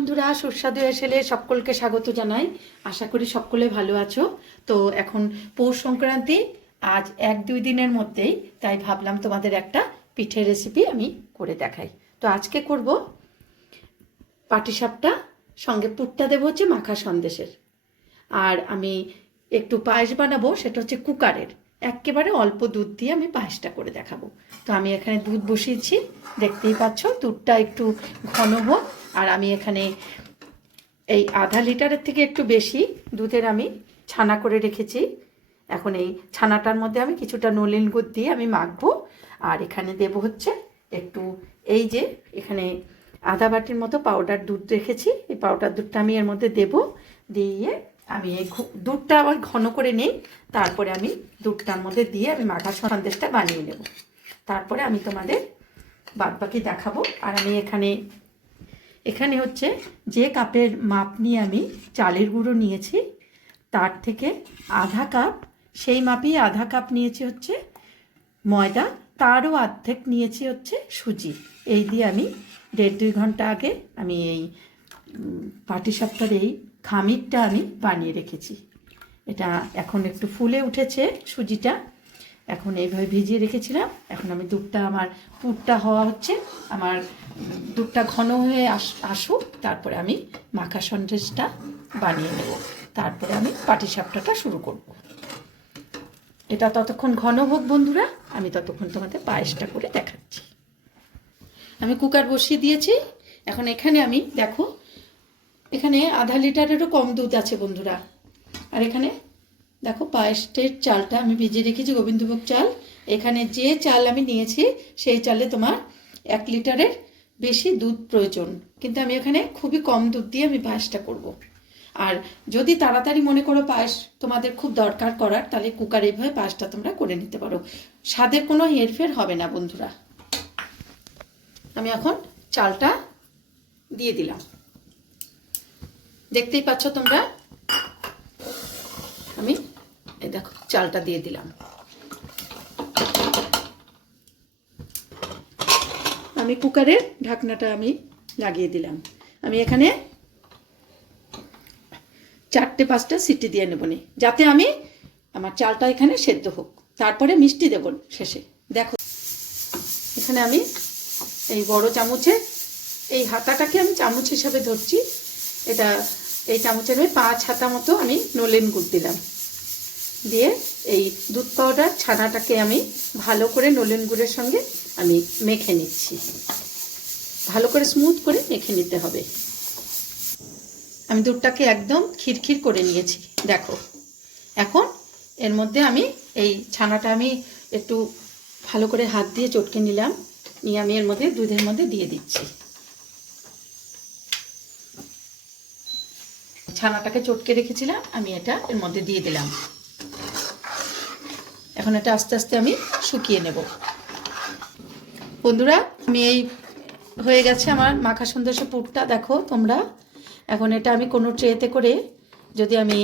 বন্ধুরা, সুস্বাদু এসেলে সকলকে স্বাগত জানাই। আশা করি সকলে ভালো আছো। তো এখন পৌষ সংক্রান্তি, আজ 1-2 দিনের মধ্যেই, তাই ভাবলাম তোমাদের একটা পিঠের রেসিপি আমি করে দেখাই। তো আজকে করব পাটিসাপটা, সঙ্গে পুরটা দেবো হচ্ছে মাখা সন্দেশের। আর আমি একটু পায়েস বানাবো, সেটা হচ্ছে কুকারের, একেবারে অল্প দুধ দিয়ে আমি পায়েসটা করে দেখাবো। তো আমি এখানে দুধ বসিয়েছি, দেখতেই পাচ্ছ। দুধটা একটু ঘন হোক। আর আমি এখানে এই আধা লিটারের থেকে একটু বেশি দুধের আমি ছানা করে রেখেছি। এখন এই ছানাটার মধ্যে আমি কিছুটা নলেন গুড় দিয়ে আমি মাখবো। আর এখানে দেব হচ্ছে একটু, এই যে এখানে আধা বাটির মতো পাউডার দুধ রেখেছি, এই পাউডার দুধটা আমি এর মধ্যে দেব। দিয়ে আমি এই দুধটা আবার ঘন করে নিই, তারপরে আমি দুধটার মধ্যে দিয়ে আমি মাখা সন্দেশটা বানিয়ে নেব। তারপরে আমি তোমাদের বাদবাকি দেখাবো। আর আমি এখানে হচ্ছে যে কাপের মাপ নিয়ে আমি চালের গুঁড়ো নিয়েছি, তার থেকে আধা কাপ, সেই মাপেই আধা কাপ নিয়েছি হচ্ছে ময়দা, তারও অর্ধেক নিয়েছি হচ্ছে সুজি। এই দিয়ে আমি 1.5-2 ঘন্টা আগে আমি এই পাটিসাপটার এই খামিরটা আমি বানিয়ে রেখেছি। এটা এখন একটু ফুলে উঠেছে সুজিটা, এখন এইভাবে ভিজিয়ে রেখেছিলাম। এখন আমি দুধটা, আমার পুরটা হওয়া হচ্ছে, আমার দুধটা ঘন হয়ে আসুক, তারপরে আমি মাখা সন্দেশটা বানিয়ে নেব। তারপরে আমি পাটিসাপটাটা শুরু করব। এটা ততক্ষণ ঘন হোক বন্ধুরা, আমি ততক্ষণ তোমাদের পায়েসটা করে দেখাচ্ছি। আমি কুকার বসিয়ে দিয়েছি। এখন এখানে আমি দেখো, এখানে আধা লিটারেরও কম দুধ আছে বন্ধুরা। আর এখানে দেখো পায়েসের চালটা আমি ভিজিয়ে রেখেছি, গোবিন্দভোগ চাল। এখানে যে চাল আমি নিয়েছি সেই চালে তোমার 1 লিটারের বেশি দুধ প্রয়োজন, কিন্তু আমি এখানে খুবই কম দুধ দিয়ে আমি পায়েসটা করব। আর যদি তাড়াতাড়ি মনে করো পায়েস তোমাদের খুব দরকার করার, তাহলে কুকারে এইভাবে পায়েসটা তোমরা করে নিতে পারো। স্বাদের কোনো হেরফের হবে না বন্ধুরা। আমি এখন চালটা দিয়ে দিলাম, দেখতেই পাচ্ছ তোমরা। আমি এই দেখো চালটা দিয়ে দিলাম। আমি কুকারের ঢাকনাটা আমি লাগিয়ে দিলাম। আমি এখানে 4-5টা সিটি দিয়ে নেব নি, যাতে আমার চালটা এখানে সেদ্ধ হোক। তারপরে মিষ্টি দেব শেষে। দেখো এখানে আমি এই বড় চামচে, এই হাতাটাকে আমি চামচ হিসাবে ধরছি, এটা এই চামচের 5 হাতা মতো আমি নলেন গুড় দিলাম। দিয়ে এই দুধ পাউডার ছানাটাকে আমি ভালো করে নলেন গুড়ের সঙ্গে আমি মেখে নিচ্ছি। ভালো করে স্মুথ করে মেখে নিতে হবে। আমি দুধটাকে একদম খিরখির করে নিয়েছি দেখো। এখন এর মধ্যে আমি এই ছানাটা আমি একটু ভালো করে হাত দিয়ে চটকে নিলাম, নিয়ে আমি এর মধ্যে দুধের মধ্যে দিয়ে দিচ্ছি। ছানাটাকে চটকে রেখেছিলাম, আমি এটা এর মধ্যে দিয়ে দিলাম। এখন এটা আস্তে আস্তে আমি শুকিয়ে নেব বন্ধুরা। আমি এই হয়ে গেছে আমার মাখা সন্দেশের পুরটা, দেখো তোমরা। এখন এটা আমি কোনো ট্রেতে করে যদি আমি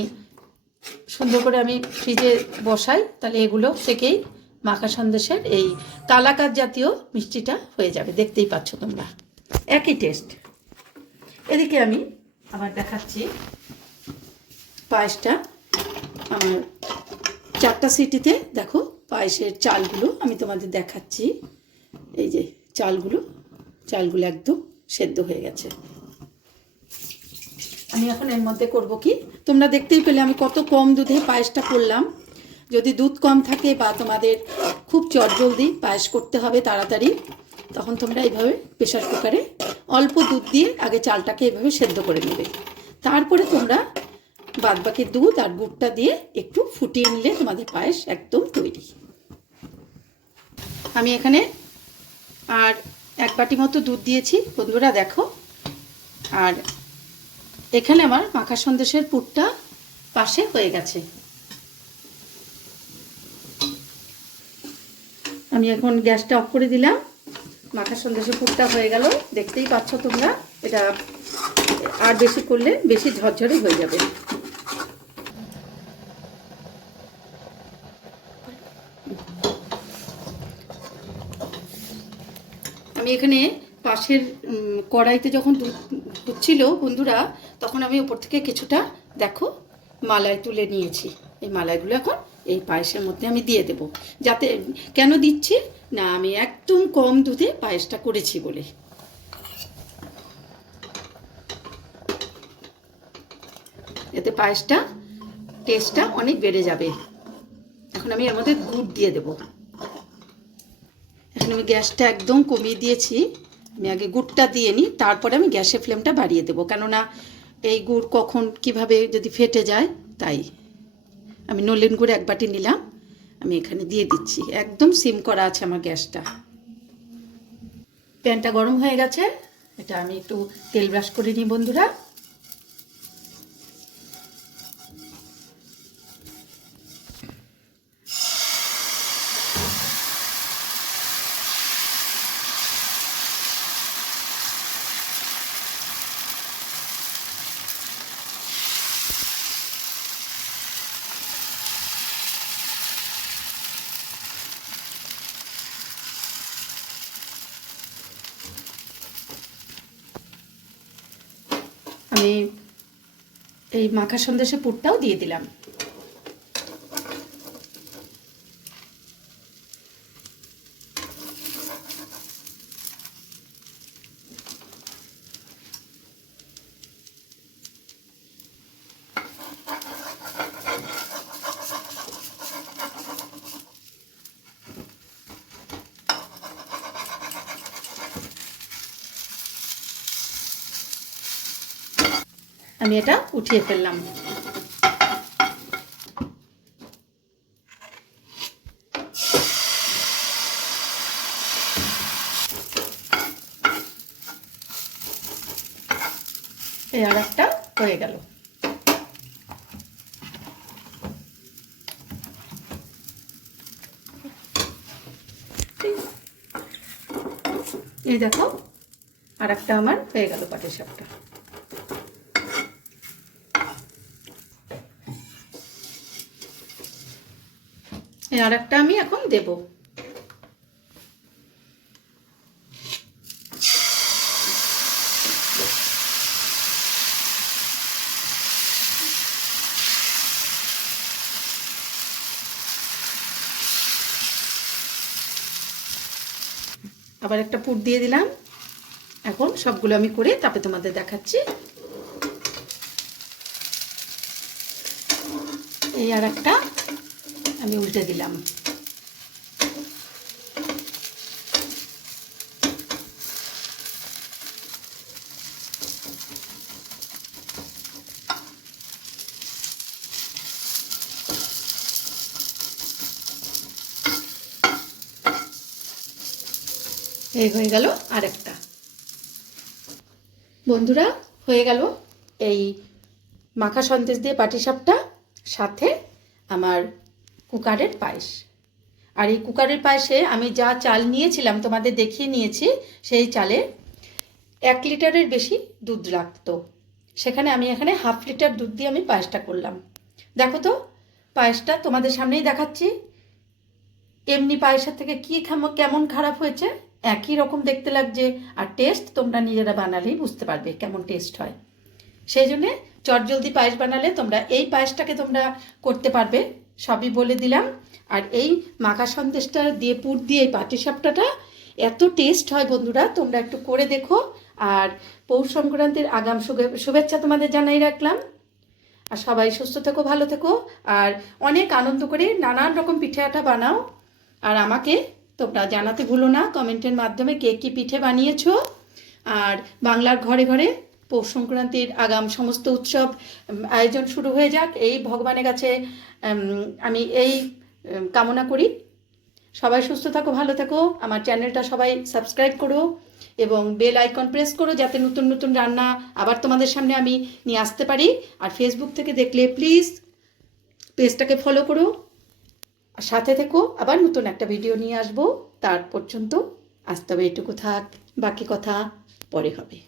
সুন্দর করে আমি ফ্রিজে বসাই, তাহলে এগুলো থেকেই মাখা সন্দেশের এই কালাকাঁদ জাতীয় মিষ্টিটা হয়ে যাবে। দেখতেই পাচ্ছ তোমরা, একই টেস্ট। এদিকে আমি আবার দেখাচ্ছি পায়েসটা। আমার 4টা সিটিতে দেখো পায়েসের চালগুলো আমি তোমাদের দেখাচ্ছি। এই যে চালগুলো একদম সেদ্ধ হয়ে গেছে। আমি এখন এর মধ্যে করব কি, তোমরা দেখতেই পেলে আমি কত কম দুধে পায়েসটা করলাম। যদি দুধ কম থাকে বা তোমাদের খুব চটজলদি পায়েস করতে হবে তাড়াতাড়ি, তখন তোমরা এইভাবে প্রেসার কুকারে অল্প দুধ দিয়ে আগে চালটাকে এভাবে সেদ্ধ করে নেবে। তারপরে তোমরা বাদবাকি দুধ আর গুড়টা দিয়ে একটু ফুটিয়ে নিলে তোমাদের পায়েস একদম তৈরি। আমি এখানে আর 1 বাটি মতো দুধ দিয়েছি বন্ধুরা, দেখো। আর এখানে আমার মাখা সন্দেশের পুরটা পাশে হয়ে গেছে। আমি এখন গ্যাসটা অফ করে দিলাম। মাখা সন্দেশের পুরটা হয়ে গেল, দেখতেই পাচ্ছ তোমরা। এটা আর বেশি করলে বেশি ঝরঝরে হয়ে যাবে। আমি এখানে পাশের কড়াইতে যখন দুধ হচ্ছিল বন্ধুরা, তখন আমি ওপর থেকে কিছুটা দেখো মালাই তুলে নিয়েছি। এই মালাইগুলো এখন এই পায়েসের মধ্যে আমি দিয়ে দেব। যাতে কেন দিচ্ছি না, আমি একদম কম দুধে পায়েসটা করেছি বলে। এতে পায়েসটা টেস্টটা অনেক বেড়ে যাবে। এখন আমি এর মধ্যে গুড় দিয়ে দেব। এখন আমি গ্যাসটা একদম কমিয়ে দিয়েছি। আমি আগে গুড়টা দিয়ে নিই, তারপরে আমি গ্যাসের ফ্লেমটা বাড়িয়ে দেবো, কেননা এই গুড় কখন কিভাবে যদি ফেটে যায়। তাই আমি নলেন গুড় 1 বাটি নিলাম, আমি এখানে দিয়ে দিচ্ছি। একদম সিম করা আছে আমার গ্যাসটা। প্যানটা গরম হয়ে গেছে, এটা আমি একটু তেল ব্রাশ করে নিই বন্ধুরা। আমি এই মাখা সন্দেশের পুরটাও দিয়ে দিলাম। আমি এটা উঠিয়ে ফেললাম। এই আর একটা হয়ে গেল। এই দেখো আর একটা আমার হয়ে গেল পাটিসাপটা। এই আর একটা আমি এখন দেব। আবার একটা পুর দিয়ে দিলাম। এখন সবগুলো আমি করে তারপরে তোমাদের দেখাচ্ছি। এই আর একটা আমি উল্টে দিলাম। এই হয়ে গেল আরেকটা। বন্ধুরা হয়ে গেল এই মাখা সন্দেশ দিয়ে পাটিসাপটা, সাথে আমার কুকারের পায়েস। আর এই কুকারের পায়েসে আমি যা চাল নিয়েছিলাম তোমাদের দেখিয়ে নিয়েছি, সেই চালে 1 লিটারের বেশি দুধ লাগতো। সেখানে আমি এখানে 1/2 লিটার দুধ দিয়ে আমি পায়েসটা করলাম। দেখো তো পায়েসটা তোমাদের সামনেই দেখাচ্ছি। এমনি পায়েসের থেকে কি কেমন খারাপ হয়েছে, একই রকম দেখতে লাগছে। আর টেস্ট তোমরা নিজেরা বানালেই বুঝতে পারবে কেমন টেস্ট হয়। সেই জন্যে চটজলদি পায়েস বানালে তোমরা এই পায়েসটাকে তোমরা করতে পারবে, সবই বলে দিলাম। আর এই মাখা সন্দেশটা দিয়ে পুর দিয়ে এই পাটিসাপটাটা এত টেস্ট হয় বন্ধুরা, তোমরা একটু করে দেখো। আর পৌষ সংক্রান্তির আগাম শুভেচ্ছা তোমাদের জানাই রাখলাম। আর সবাই সুস্থ থেকো, ভালো থেকো, আর অনেক আনন্দ করে নানান রকম পিঠে আটা বানাও। আর আমাকে তোমরা জানাতে ভুলো না কমেন্টের মাধ্যমে কে কী পিঠে বানিয়েছো। আর বাংলার ঘরে ঘরে পৌষ সংক্রান্তির আগাম সমস্ত উৎসব আয়োজন শুরু হয়ে যাক, এই ভগবানের কাছে আমি এই কামনা করি। সবাই সুস্থ থাকো, ভালো থেকো। আমার চ্যানেলটা সবাই সাবস্ক্রাইব করো এবং বেল আইকন প্রেস করো, যাতে নতুন নতুন রান্না আবার তোমাদের সামনে আমি নিয়ে আসতে পারি। আর ফেসবুক থেকে দেখলে প্লিজ পেজটাকে ফলো করো, আর সাথে থেকো। আবার নতুন একটা ভিডিও নিয়ে আসবো। তার পর্যন্ত আসতে হবে, এটুকু থাক, বাকি কথা পরে হবে।